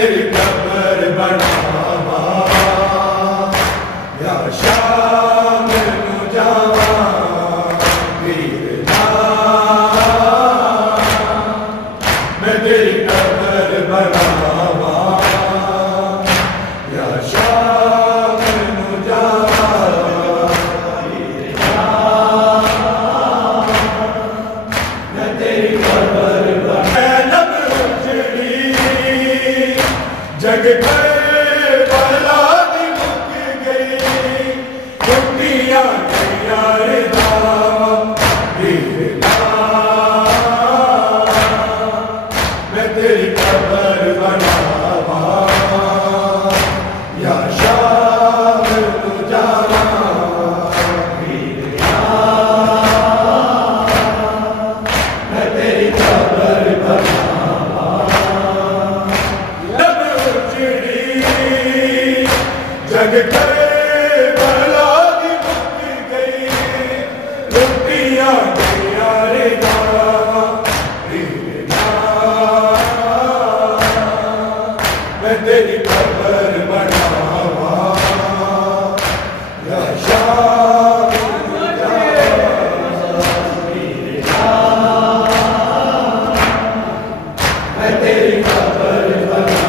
तेरी कब्र बनावा या शाम नू जावा वीर दा मैं तेरी कब्र बनावा या शाम नू जावा वीर दा मैं तेरी कब्र बनावा जग करबला दी मुक गई टुटियां यार दावा वीर दा मैं तेरी कब्र बनावा या शाम नू जावा वीर दा मैं तेरी कब्र बनावा जग करबला दी मुक गई टुटियां यार दावा वीर दा मैं तेरी कब्र बनावा या शाम नू जावा वीर दा मैं तेरी कब्र बनावा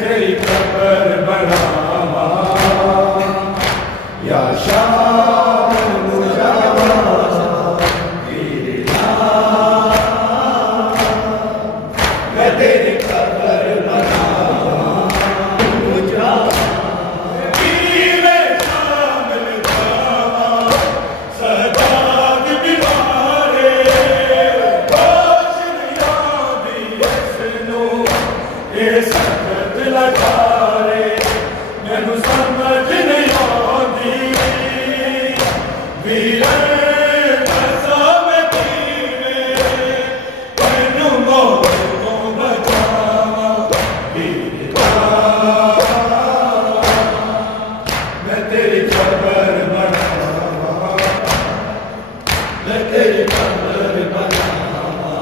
तेरी कब्र बनावा या शाम नू जावा वीर दा मैं तेरी कब्र बनावा वीरे शामिल जावा सदाद बिवारे रोशनियां दी इसनू ए सकत लगारे मैनू समझ नहीं आती वीर दसा मैं किवें मैनू मौत तो बचावा वीर दा मैं तेरी कब्र बनावा मैं तेरी कब्र बनावा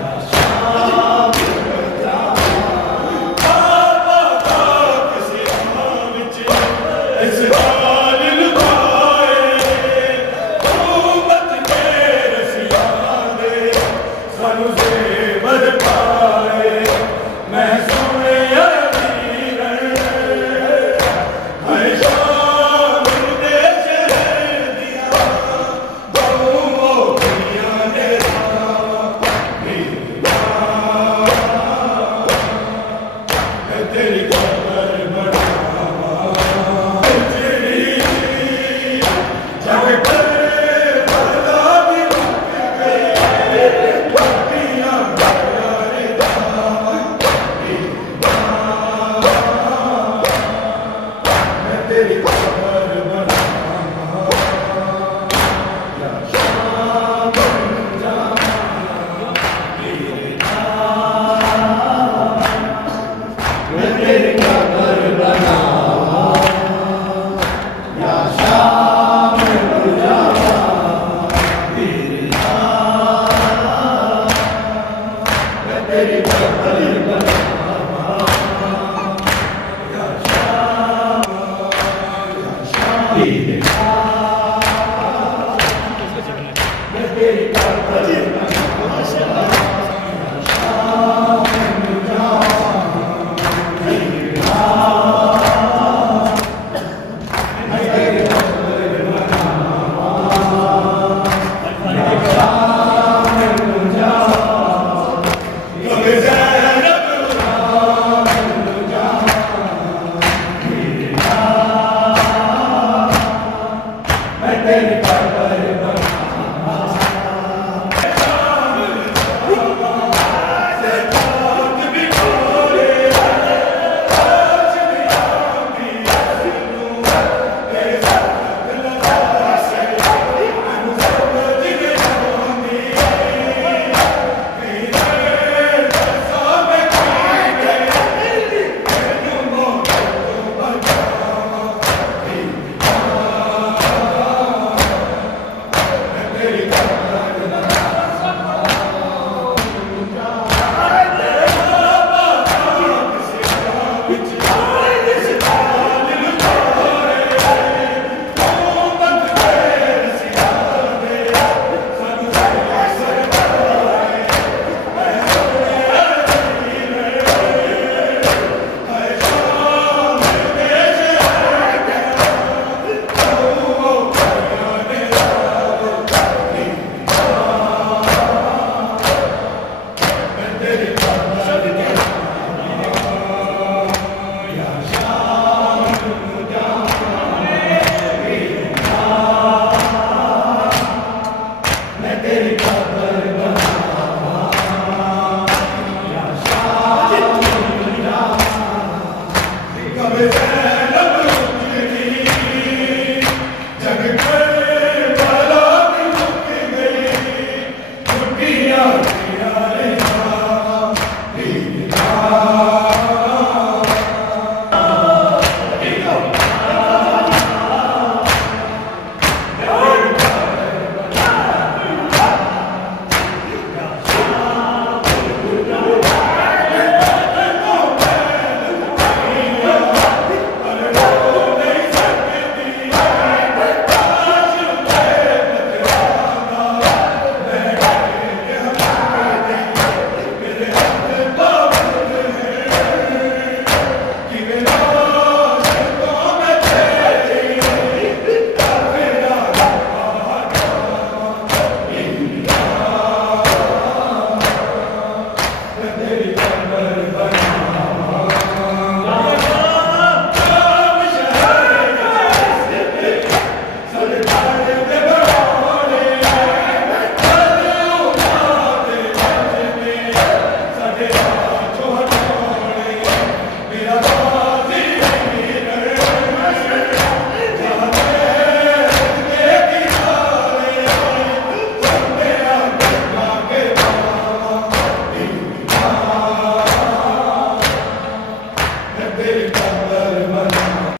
या शाम जग करबला दी मुक गई